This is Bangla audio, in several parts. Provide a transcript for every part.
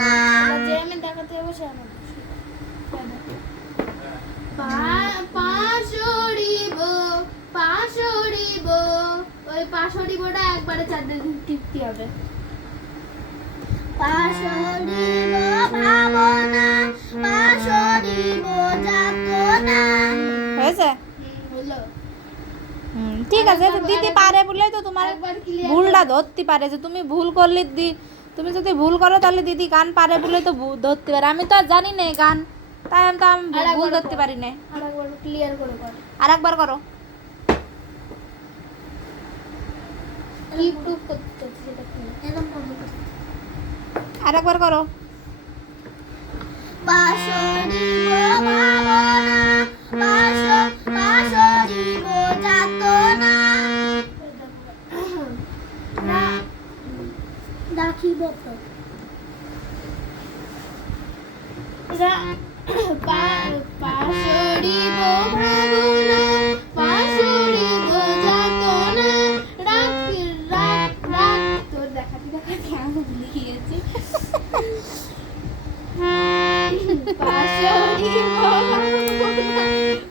না। যে আমি দেখাতে যাবো সে আমার পাশরিব ওই পাশরিবটা একবারে চারটে টিপতে হবে। পাশরিব ভাবনা পাশরিব যাতনা। হয়েছে? হলো। ঠিক আছে, দিদি পারে বলে তো তোমার একবার clear ভুলটা ধরতে পারে যে তুমি ভুল করলে তুমি যদি ভুল করো তাহলে দিদি গান পারে বলে তো ধরতে পারে। আমি তো আর জানি না গান, তাই আমি তো ভুল ধরতে পারি না। আরেকবার ক্লিয়ার করে কর। আরেকবার করো। কি প্রুফ করতে সেটা কি? এরকম করবো। আরেকবার করো। পাশরিব ভাবনা পাশরিব যাতনা। রাখিব তো পাশরিব ভাবনা পাশরিব যাতনা রাখ তোর দেখাতে আমি ভুলে গিয়েছি। পাশরিব ভাবনা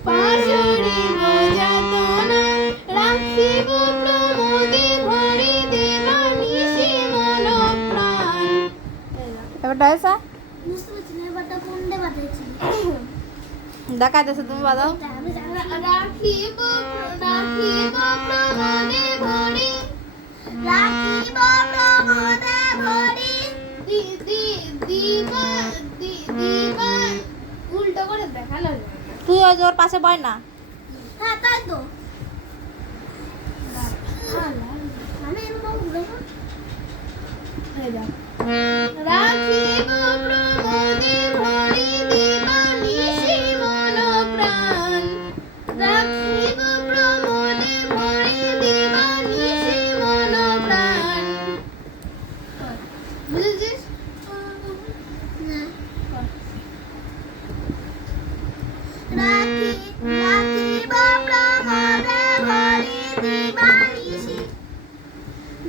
পাশরিব যাতনা রাখিব প্রমোদে ভরি দেবানিশি মন প্রাণ। এবারটা হয়েছে? বুঝতে পারছি না এবারটা কোন দে বাজাইছি। দেখা যাচ্ছে, তুমি বাজাও। আমি জানি না। রাখিব প্রমোদে ভরি রাখিব প্রমোদে ভরি দিবা উল্টো করে দেখালো না। তুই ওই যে ওর পাশে বয় না। হ্যাঁ তাই তো আমি এরকম বলবো। রাখিব প্রমোদে ভরি দেবানিশি মন প্রাণ রাখিব প্রমোদে ভরি দেবানিশি মন প্রাণ। বুঝেছিস? রাখিব প্রমোদে ভরি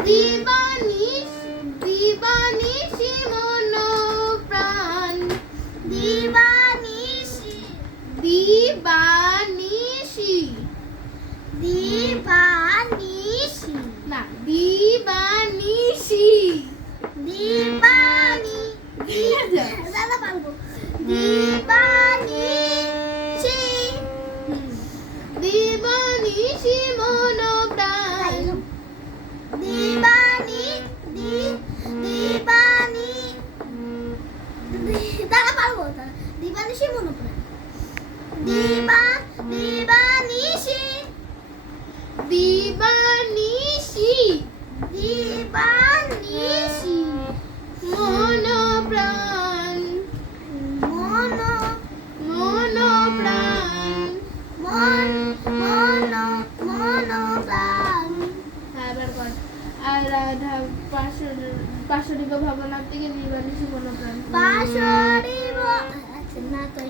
দিবানিশি দিবানিশি মন প্রাণ দিবানিশি দিবানিশি দিবানিশি না দিবানিশি দিবানি দাদা পারবো। দিবানিশি দিবানিশি মন প্রাণ দিবানি দিবানি দাদা পারবো দিবানিশি মনে পড়ে। দিবানিশি দিবানিশি দিবানিশি মন প্রাণ মন প্রাণ। মন প্রাণ। হ্যাঁ এবার কর। আর রাধা পাশরিব ভাবনার থেকে দিবানিশি মন প্রাণ। পাশরিব আচ্ছা না তো